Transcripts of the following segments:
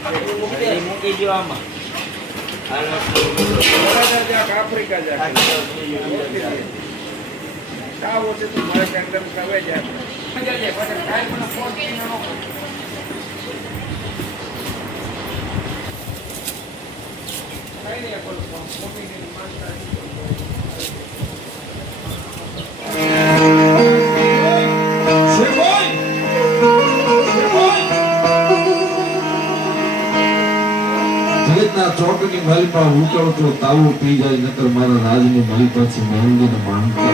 મૂકી દો આમાં. આફ્રિકા જા કાવો છે તો મારે કેન્ડમ કાવે જાય મજા જાય પણ કાઈ પણ ફોન કરીને નો કાઈ નહીં આપો મોટી ની માનતા ચોકની માલિપા ઉકળતો તાવો પી જાય નકર મારા રાજની માલિપાથી મહેંદીને માનતા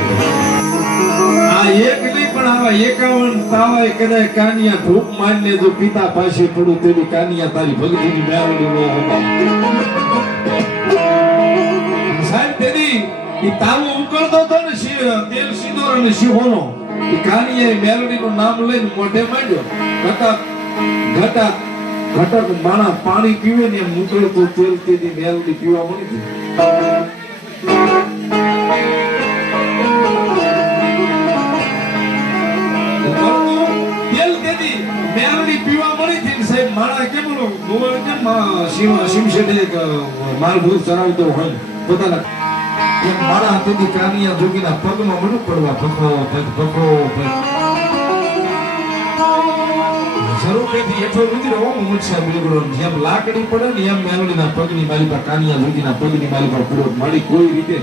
આ એક નહીં પણ આવા 51 તાવાય કદાય કાનિયા ધૂપ માનને જો પિતા પાસે પડું તેવી કાનિયા તારી ભક્તિની મેળવી નો હતા સાહેબ તેની ઈ તાવો ઉકળતો તો ને તેલ સિંદૂર અને શિહોનો ઈ કાનિયાએ મેળવીનું નામ લઈને મોઢે માંડ્યો ઘટા ઘટક માણા પાણી પીવે ને મૂકડે તો તેલ તેની મેલડી પીવા મળી હતી તેલ તેની મેલડી પીવા મળી હતી સાહેબ માણા કેમ ગોળ કેમ શિમશેઠે માલભૂત ચરાવતો હોય પોતાના માણા તેની કાનિયા જોગીના પગમાં મળું પડવા પકડો શરૂઆતથી એટલો રુધિર ઓમ મુછા બિલગડો જેમ લાકડી પડે ને એમ મેલડીના પગની માલિપા કાનિયા રુધિરના પગની માલિપા પૂરો મળી કોઈ રીતે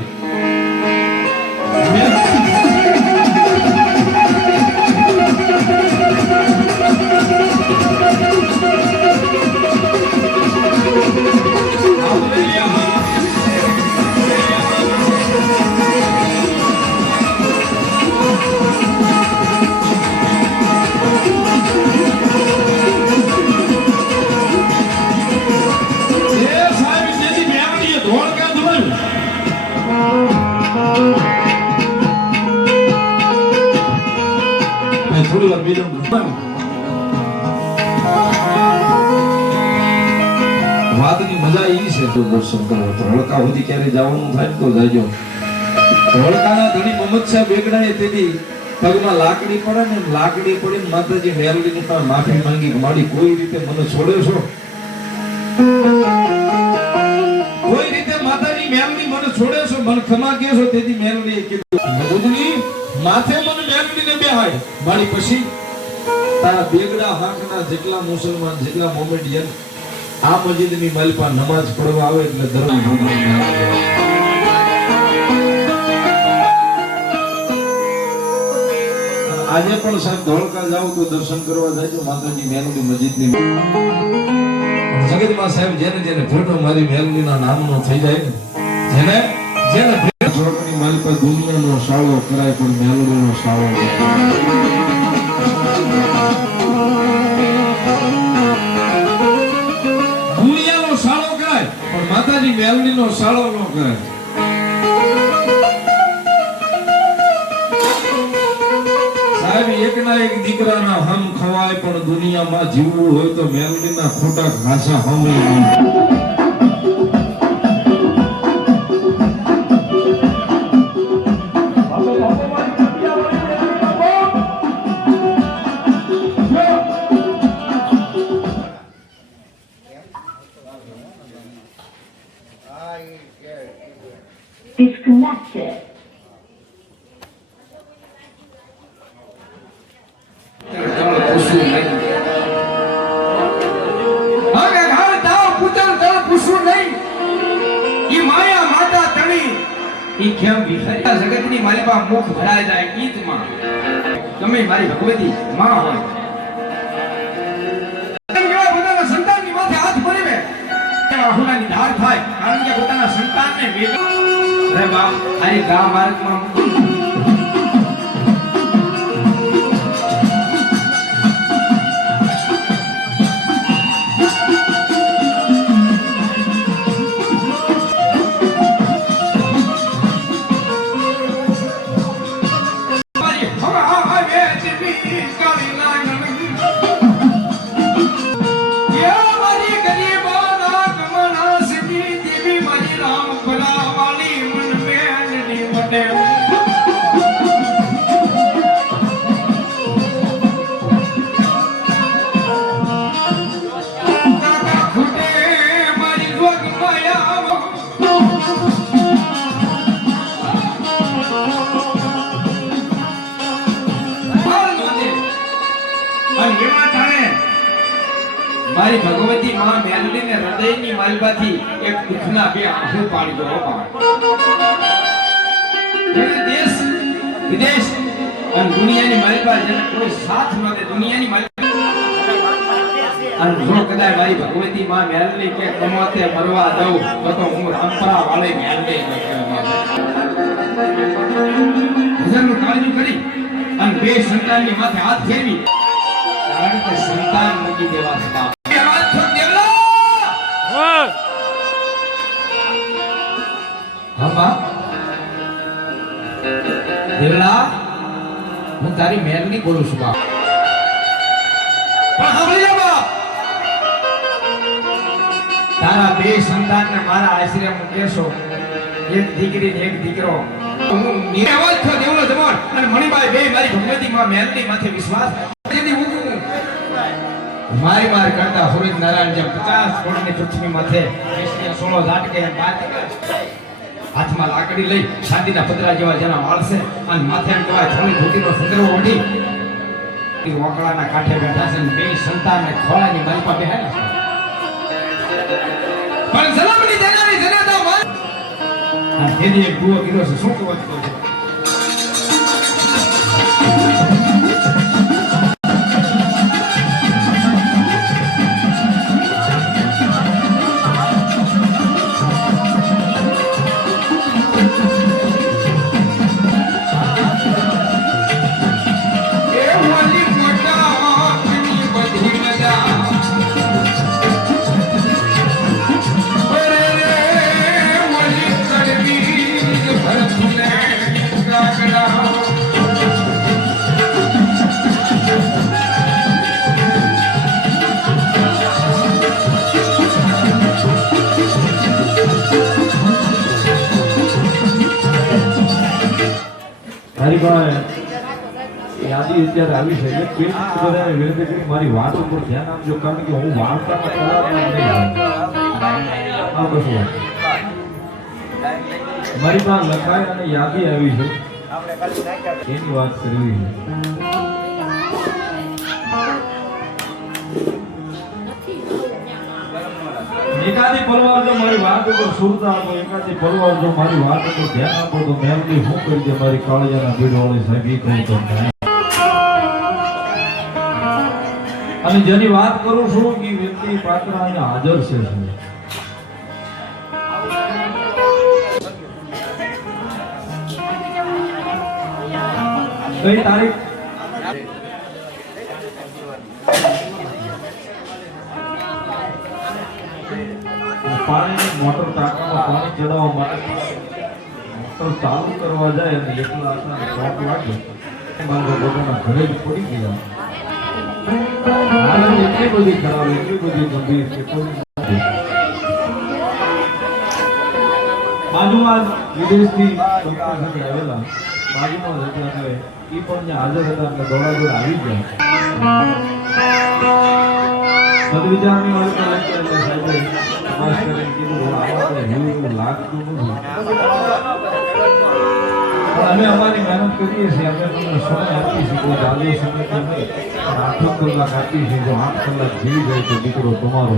વાતની મજા ઈ છે તો દર્શન કરો ધોળકા સુધી ક્યારે જવાનું થાય તો જાજો ધોળકાના ધણી મોહમ્મદ શાહ બેગડાએ તેની પગમાં લાકડી પડે ને લાકડી પડીને માતાજી મેલડીની પાસે માફી માંગી માડી કોઈ રીતે મને છોડ્યો છો કોઈ રીતે માતાજી મેલડી મને છોડ્યો છો મને ખમા કહો છો તેથી મેલડીએ કીધું મધુની માથે મને મેલડીને બેહાય માડી પછી તારા બેગડા હાંકના જેટલા મુસલમાન જેટલા મોમેડિયન આ મસ્જિદની માલિપા નમાઝ પઢવા આવે એટલે ધર્મ આજે પણ સાહેબ ધોળકા જાવ તો દર્શન કરવા જાજો માતાજી મેલડી મસ્જિદની જગતમાં સાહેબ જેને જેને ભેટો મારી મેલડીના નામનો થઈ જાય જેને જેને ધોળકાની માલિપા દુનિયાનો સાળો કરાય પણ મેલડીનો સાળો માતાજી મેલડીનો સાળો નો કરે સાહેબ એકના એક દીકરાના હમ ખવાય પણ દુનિયામાં જીવવું હોય તો મેલડીના ખોટા ઘાસા હમ disconnected. જગતની મારી પાસે મુખ ભરાઈ જાય ગીતમાં તમે મારી ભગવતી માં હોય પોતાના સંતાનની માથે હાથ ફેરવે આહુલાની ધાર થાય કારણ કે પોતાના સંતાનને અરે બાપ આ ગા માર્ગમાં Damn. મારી ભગવતી માં મેલડીને હૃદયની માલબાથી એક દુઃખના બે આંસુ પાડી દો દેશ વિદેશ અને દુનિયાની માલબા જેને કોઈ સાથ ન દે દુનિયાની માલબા અને જો કદાચ મારી ભગવતી માં મેલડી કે કમાતે મરવા દઉં તો હું રામપરા વાળે મેલડી ભજનનું કાળજી કરી અને બે સંતાનની માથે હાથ ફેરવી કારણ કે સંતાન મૂકી દેવા છતાં દેવલા હું તારી મેલની બોલું છું બાપ પણ સાંભળી લે બાપ તારા બે સંતાનને મારા આશ્રય મૂકેશો એક દીકરી ને એક દીકરો હું નિરાવત થયો દેવલો જમણ અને મણીબાઈ બે મારી ભગવતી માં મેલની માથે વિશ્વાસ તેથી હું મારી કરતા હોરિત નારાયણ જેમ 50 કરોડની પૃથ્વી માથે 16 ઝાટકે હાથમાં લાકડી લઈ શાંતિના પતરા જેવા જેના વાળશે અને માથે એમ કહેવાય થોડી ધોતીનો સંદર્ભ ઓઢી એ વકળાના કાંઠે બેઠા છે બે સંતાનને ખોળાની માલપા બેહાડ્યા છે પણ સલામની દેનારી જનેતા મન આ તેની એક ગુઓ કીધો છે શું કહો છો યાદી અત્યારે આવી છે એટલે કે બધાને વિનંતી કરી મારી વાત ઉપર ધ્યાન આપજો કારણ કે હું વાર્તામાં કલાકમાં નહીં આ કશું મારી પાસે લખાય અને યાદી આવી છે એની વાત કરવી છે એકાદી પલવાર જો મારી વાત ઉપર સુરતા આપો એકાદી પલવાર જો મારી વાત ઉપર ધ્યાન આપો તો મેમની હું કરી દે મારી કાળજાના ભીડવાળી સાહેબ એ કહું તો અને જેની વાત કરું છું કે વ્યક્તિ પાત્ર અહીંયા હાજર છે કઈ તારીખ પાણીની મોટર ટાંકામાં પાણી ચડાવવા માટે મોટર ચાલુ કરવા જાય અને એકલા આટલા શોખ લાગે મારા પોતાના ઘરે જ પડી ગયા હાલત એટલી બધી ખરાબ એટલી બધી ગંભીર કે કોઈ બાજુમાં વિદેશથી આવેલા બાજુમાં જ હતા એ પણ હાજર હતા એટલે દોડાદોડ આવી ગયા સદવિચારની વાત કરે એટલે સાહેબે તપાસ કરીને કીધું આમાં એવું લાગતું નથી પણ અમે અમારી મહેનત કરીએ છીએ અમે તમને સમય આપીએ છીએ કોઈ જાદુ સમય તો નહીં 8 કલાક આપીએ છીએ જો 8 કલાક જીવી જાય તો દીકરો તમારો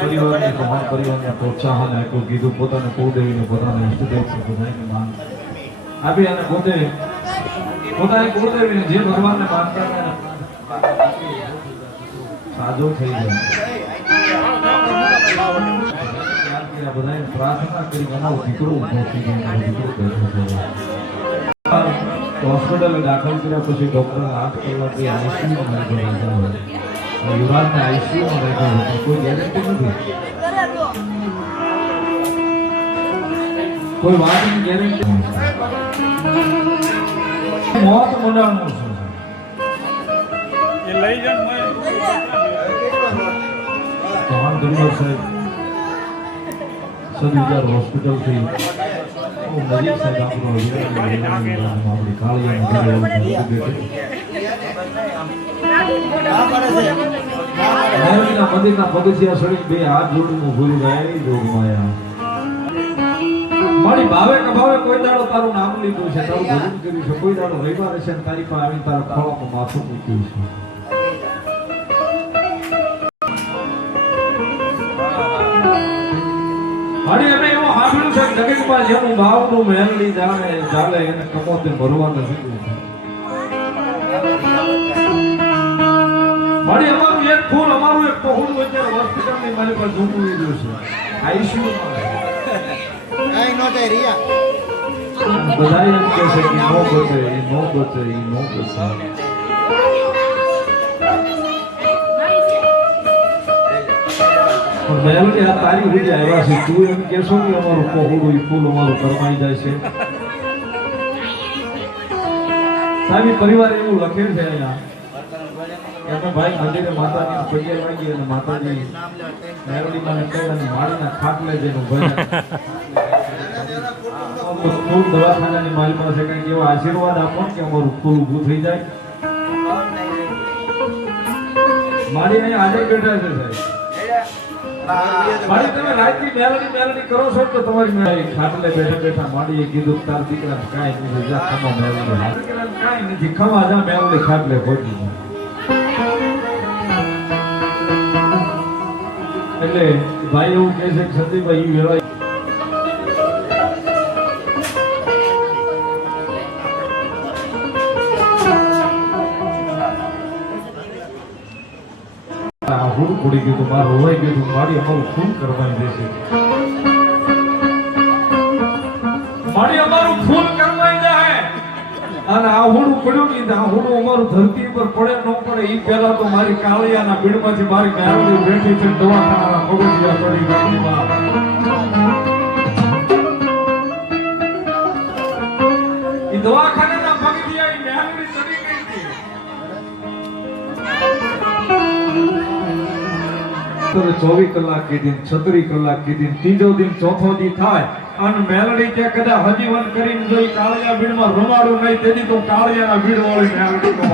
પરિવારને તમારા પરિવારને પ્રોત્સાહન આપ્યું કીધું પોતાને કુળદેવીને પોતાના ઈષ્ટદેવને બધાને માન આપી અને પોતે પોતાની કુળદેવીને જે ભગવાનને માનતા હતા સાજો થઈ જાય બધાએ પ્રાર્થના કરી બનાવો દીકરો ઉભો થઈ ગયો દીકરો બેઠો થયો હોસ્પિટલે દાખલ કર્યા પછી ડોક્ટરે 8 કલાક આઈસીયુમાં રાખ્યો યુવરાજને આઈસીયુમાં રાખ્યો હતો કોઈ ગેરંટી નથી કોઈ વાતની ગેરંટી મોત મંડાણનું છે એ લઈ જાય ચૌહાણ ગરીબર સાહેબ સદવિચાર હોસ્પિટલ થી નજીક સાહેબ આપણો આપણી કાળીના મંદિરના પગથિયા સડી બે હાથ જોડીને ભૂલી ગયા જોગમાયા મારી ભાવે કભાવે કોઈ દાડો તારું નામ લીધું છે તારું ભજન કર્યું છે કોઈ દાડો રવિવારે છે તારી પાસે આવીને તારા ખોળામાં માથું મૂક્યું છે જિંદગીમાં જેનું ભાવનું મેલડી જાણે ચાલે એને કમોતે ભરવાનું શીખવું. મારી અમારું એક ફૂલ અમારું એક પહોળું અત્યારે હોસ્પિટલની મારી પાસે ઝૂંપવું રહ્યું છે આઈસીયુમાં. બધા એમ કહે છે કે નો બચે એ નો બચે એ નો બચે. પણ મેલડી આ તારી રીતે આવ્યા છે તું એમ કહેશો કે અમારું પહોળું ફૂલ અમારું કરમાઈ જાય છે. સાહેબ પરિવાર એવું લખેલ છે અહીંયા કે ભાઈ મંદિરે માતાજીને પગે લાગી અને માતાજી મેલડીમાં કહેવાની માળીના ખાટલે જઈને ઉભા ફૂલ દવાખાનાની મારી પાસે કંઈક એવા આશીર્વાદ આપો કે અમારું ફૂલ ઊભું થઈ જાય. મારી અહીંયા આજે બેઠા છે સાહેબ. મારી તમે રાતની મેલડી કરો છો તો તમારી મેં ખાટલે બેઠા બેઠા માડીએ કીધું તાર દીકરાને કાંઈ નથી જા ખમા મેલડી દીકરાને કાંઈ નથી ખમા જા મેલડી ખાટલે પહોંચી. એટલે ભાઈ એવું કહે છે કે સંદીપભાઈ ઈ વેળા હું પડી ગયું મારું રોવાઈ ગયું મારી અમારું ખૂન કરવાની દેશે. મારી અમારું ખૂન કરવાઈ જાય અને આ હુડું પડ્યું નહીં આ હુડું અમારું ધરતી પર પડે ન પડે ઈ પહેલા તો મારી કાળિયાના બીડમાંથી મારી ગાયડી બેઠી છે દવાખાનાના પગથિયા પડી ગઈ. ઈ દવાખાનાના પગથિયા ઈ મેહંગડી ચડી ગઈ હતી. 24 કલાક કીધી 36 કલાક કીધી ત્રીજો દિન ચોથો દી થાય અને મેલડી કે કદા હજીવન કરીને જોઈ કાળિયા બીડમાં રમાડું નહીં તેથી તો કાળિયાના બીડ વાળી મેલડી કો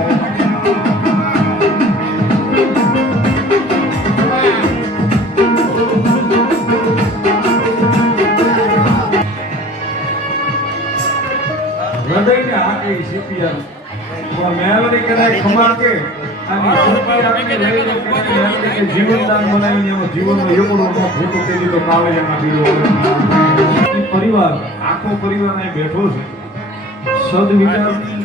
હૃદયને હાકે સીપીઆર મેલડી કદાચ ખમા કે જીવનદાન બનાવીને જીવનનો એકડો ફોટો તેની તો કાળિયાના બીડો પરિવાર આખો પરિવાર અહીં બેઠો છે. સદવિચારની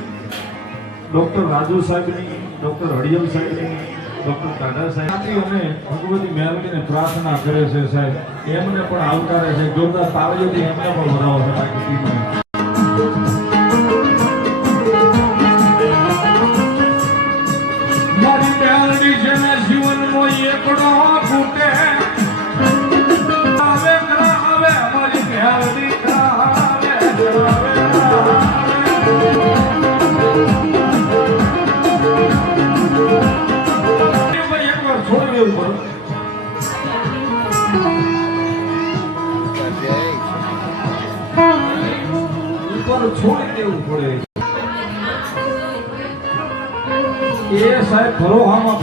ડોક્ટર રાજુ સાહેબની, ડોક્ટર હરિયમ સાહેબની, ડોક્ટર દાદા સાહેબ અને ભગવતી મેલડીને પ્રાર્થના કરે છે સાહેબ એમને પણ આવકારે છે. જોરદાર તાળીઓથી એમને પણ વધાવો છે બાકી ટીમને. જીવનનો એકડો ફૂટે આવે કરાવે અમારી મેલડી કરાવે એકવાર છોડી દેવું પડે છોડી દેવું પડે એ સાહેબ ભરોહામાં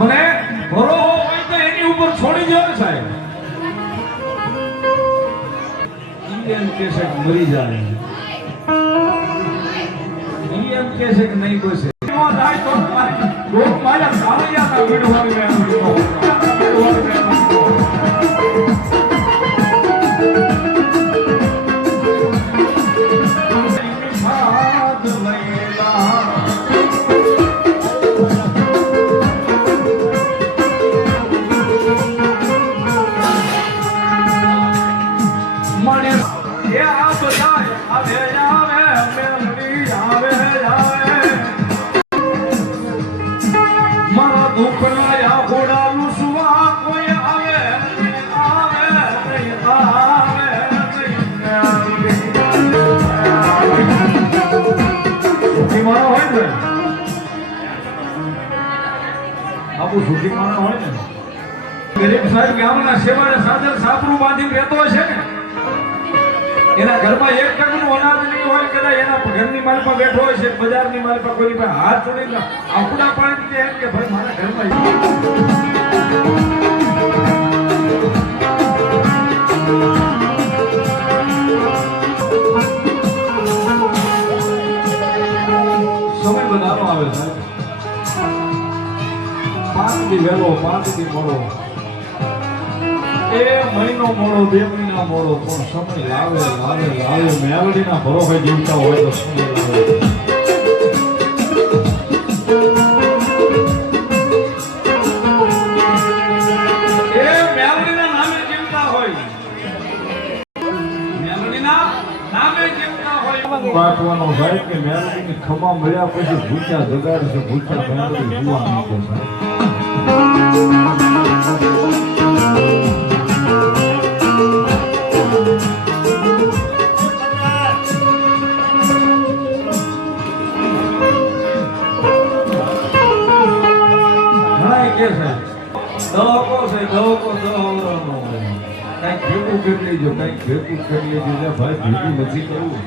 મને ભરો હોય તો એની ઉપર છોડી દો ને સાહેબ. એમ કે છે કે મરી જાય એમ કે છે કે નહીં કોઈ છે તો મારા કાળિયાના બીડવાની સુખી માણસ હોય ને ગરીબ સાહેબ ગામના સેવાને સાધન સાપરું બાંધીને રહેતો હોય છે ને એના ઘરમાં એક ટકનું અનાજ નહીં હોય કદાચ એના ઘરની માલપા બેઠો હોય છે બજારની માલપા કોઈ પાસે હાથ જોડીને આકુડા પાણી એમ કે ભાઈ મારા ઘરમાં સમય બનાવવાનો આવે સાહેબ 5 દી વહેલો 5 દી મોડો એ મહિનો મોડો 2 મહિના મોડો પણ સમય લાવે મેલડીના ભરોસે જીવતા હોય તો સમય લાવે. વાંચવાનો સાહેબ કે મેલડીની ખમા મળ્યા પછી ભૂખ્યા જગાડશે, ભૂખ્યા મેલડી જોવા મૂકે સાહેબ. ઘણા કે છે દવાકો છે દવાકો દવાનો કઈક ભેગું કરી લેજો, કઈક ભેગું કરી લેજો ભાઈ, ભેગું નથી કરવું.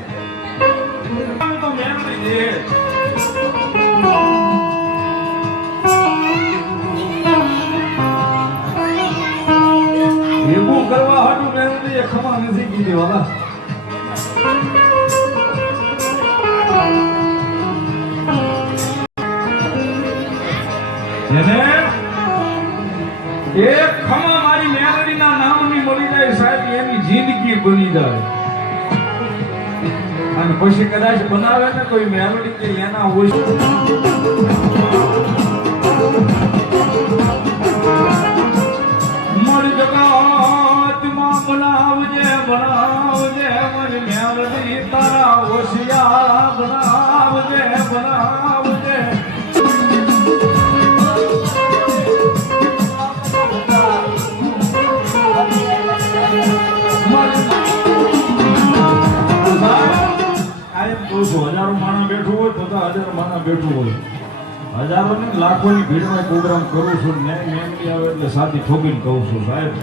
ભેગું કરવા હાટું મેલડી ખમા નથી કીધી વાલા. જેને એક ખમા મારી મેલડીના નામની મળી જાય સાહેબ, એની જિંદગી બની જાય. અને પછી કદાચ બનાવે ને કોઈ મેલડી કે એના હોય મળ જગતમાં બનાવજે મારી મેલડી, તારા હોશિયાર બનાવજે. હજારો માણસ બેઠું હોય, 50,000 માણસ બેઠું હોય, હજારો ને લાખોની ભીડમાં પ્રોગ્રામ કરું છું. મેલડી આવે એટલે સાથી ઠોકીને કહું છું સાહેબ,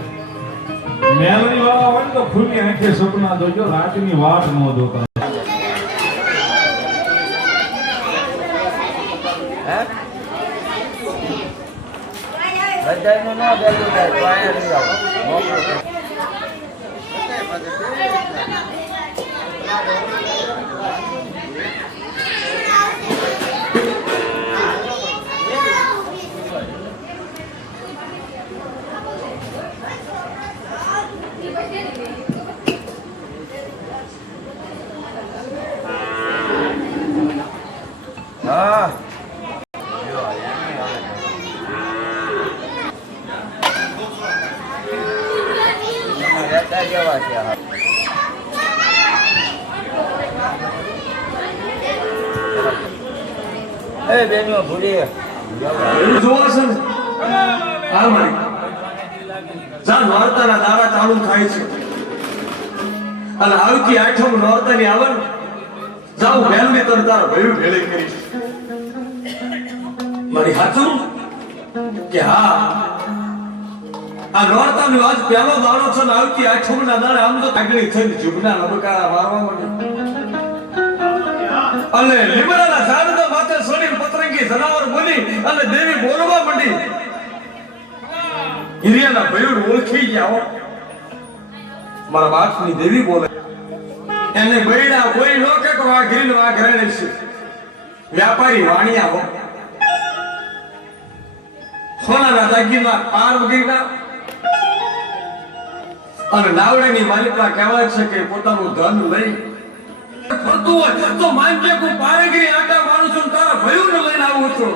મેલડી વાળા હોય તો ખુલ્લી આંખે સપના જોજો, રાતની વાત ન જોતા. નોરતાના દાડા ચાલુ થાય છે અને આવતી આઠમ નોરતાની આવે ને જાઉં મેલડી તને તારો ભેળું ભેળી કરીશ. મારી હાચું કે હા, આ નોરતાનો આજ પહેલો દાડો છે ને આવતી આઠમ ના દાડે આમ તો આગળી થઈને જુગના લબકારા મારવા માંડે અને લીમડાના ઝાડના માથે સોની પતરંગી જનાવર બોલી અને દેવી બોલવા માંડી. હિરિયાના ભયું ઓળખી ગયા. મારા બાપની દેવી બોલે એને બૈડા કોઈ નો કે વાઘરીન વાઘરાણે છે, વ્યાપારી વાણિયા હો, સોનાના દાગીના પાર વગેરેના અને નાવડેની માલિકા કહેવાય છે કે પોતાનું ધન લઈ ફરતું હોય તો માનજે કો પારેગરી આટા મારું છું, તારા ભયું ને લઈને આવું છું.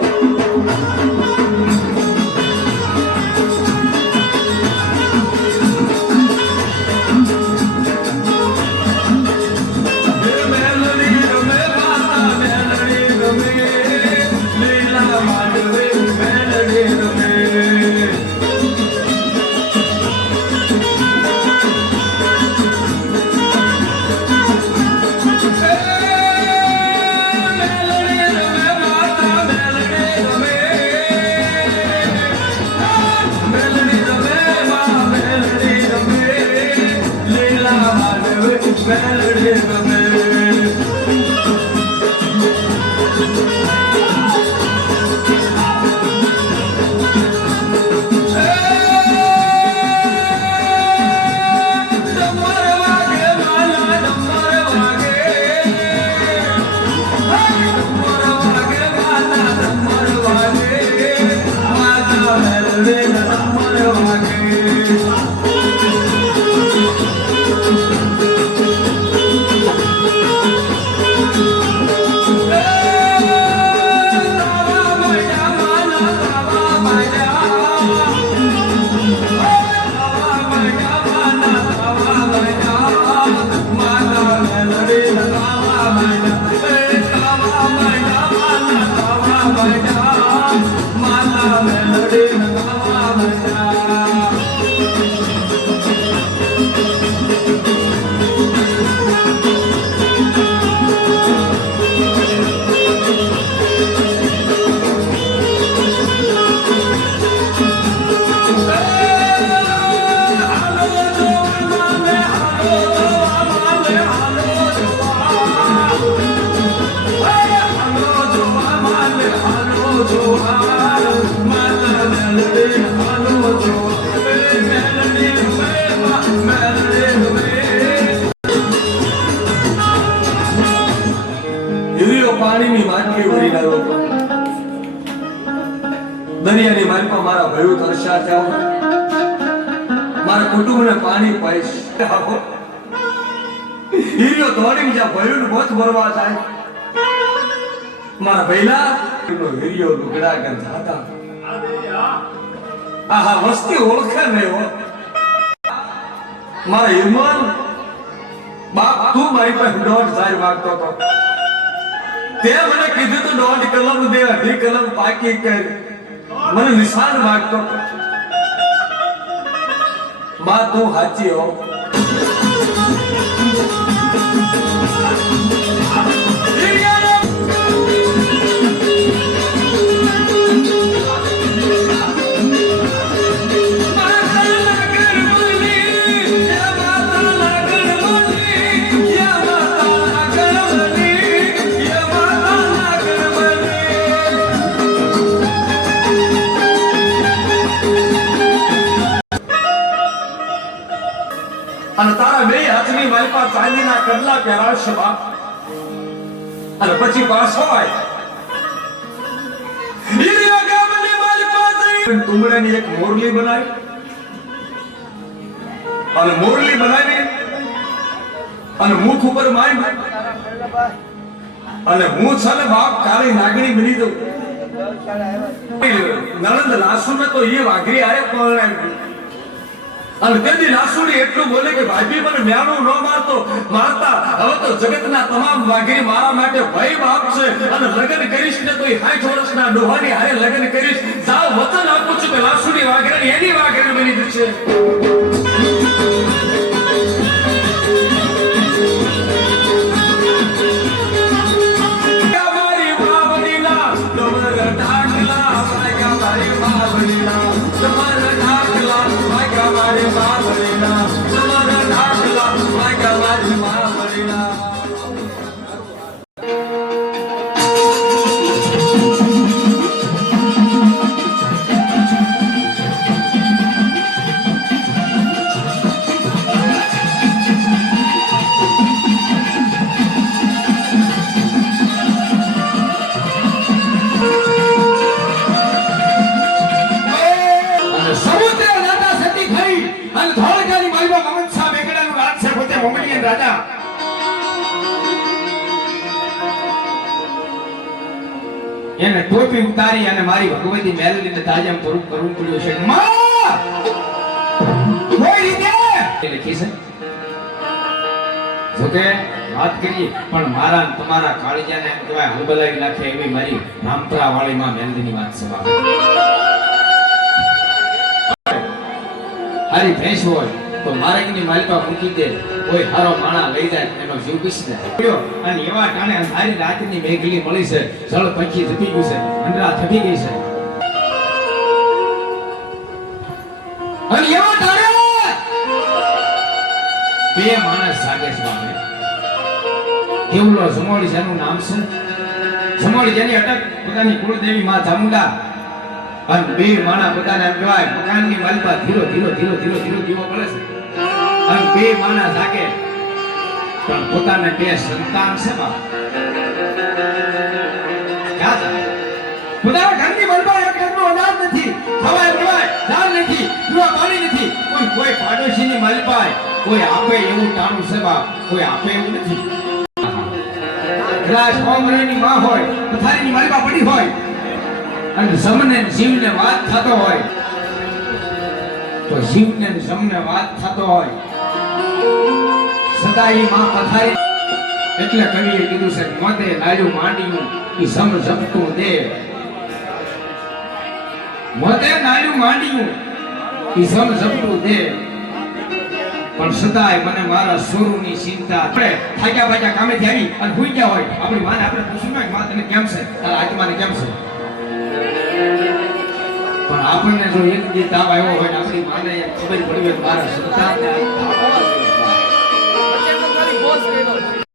પાણીની માટલી ભરીને આવ્યો હતો. દરિયાની માલમાં મારા ભયો તરસ્યા થયા. મારા કુટુંબને પાણી પાઈશ. હીરો દોડીને જ્યાં ભયોનું મોત ભરવા જાય, મારા ભૈલા હીરો લુગડા ગંધાતા. આહા વસ્તી ઓળખે નહીં હો. મારા હિરમન બાપ, તું મારી પાસે 1.5 માંગતો હતો. તે મને કીધું તું 1.5 કલમ દે, 2 કલમ પાકી કર. મને નિશાન માંગતો હતો. માં તું સાચી હો. અને તારા બે હાથની મારી પાસે ચાંદીના કડલા પહેરાવશે બાપ. અને પછી પાછો આય તુમડાની એક મોરલી બનાવી. અને મોરલી બનાવી અને મુખ ઉપર મારી. અને હું છે ને બાપ કાળી નાગણી બની દઉં. નણંદ લાસુ ને તો એ વાઘરી આરે પણ અને તેથી લાસુડી એટલું બોલે કે ભાભી મને મ્યાણું ન મારતા. હવે તો જગતના તમામ વાઘરી મારા માટે ભય બાપ છે. અને લગ્ન કરીશ ને તો 60 વર્ષના ડોહાની હારે લગ્ન કરીશ. જાવ વચન આપું છું કે લાસુડી વાઘરી એની વાઘરી બની જશે. એને ટોપી ઉતારી અને મારી ભગવતી મેલડીને તાજામ કરવું પડ્યું છે. માં કોઈ રીતે લખી છે જોકે વાત કરીએ પણ મારા તમારા કાળિયાને એમ કહેવાય હલબલાવી નાખે એવી મારી રામપરા વાળી માં મેલડીની વાત છે. હારી ભેંસ હોય તો મારેકની માલિકા મૂકી દે, કોઈ હારો માણા લઈ જાય એનો જીવ પીસી જાય. અને એવા ટાણે સારી રાતની મેઘલી મળી છે, જળ પંખી થપી ગયું છે, અંડરા થપી ગઈ છે. અને એવા ટાણે બે માણસ જાગે છે બાપરે. દેવલો જમોડી જેનું નામ છે, જમોડી જેની અટક પોતાની કુળદેવી માં ચામુંડા. અને બે માણા બધાને એમ કહેવાય મકાનની માલિકા ધીરો ધીરો ધીરો ધીરો ધીરો દીવો પડે છે. અને બે માણા જાગે પણ પોતાને બે સંતાન છે બાપ. ક્યાં જાય પોતાના ઘરની માલિકા એક ઘરનો અનાજ નથી, ખવાય પીવાય દાળ નથી, પીવા પાણી નથી. પણ કોઈ પાડોશીની માલિકા કોઈ આપે એવું ટાણું છે બાપ, કોઈ આપે એવું નથી. કદાચ કોમરેની માં હોય, પથારીની માલિકા પડી હોય અને જમને જીવને વાત થતો હોય તો જીવને જમને વાત થતો હોય સદાઈ માં પથારી. એટલે કવિએ કીધું છે મોતે લાડ્યું માંડ્યું ઈ સમ જપતું દે. મોતે લાડ્યું માંડ્યું ઈ સમ જપતું દે. પણ સદાય મને મારા સોરુની ચિંતા. આપણે થાક્યા પાક્યા કામેથી આવી અને ભૂઈ ગયા હોય આપણી માને આપણે પૂછ્યું કે માં તને કેમ છે, તારા આત્માને કેમ છે. પણ આપણને જો એક જે તાવ આવ્યો હોય આપણી માને ખબર પડી હોય મારા સંતાનને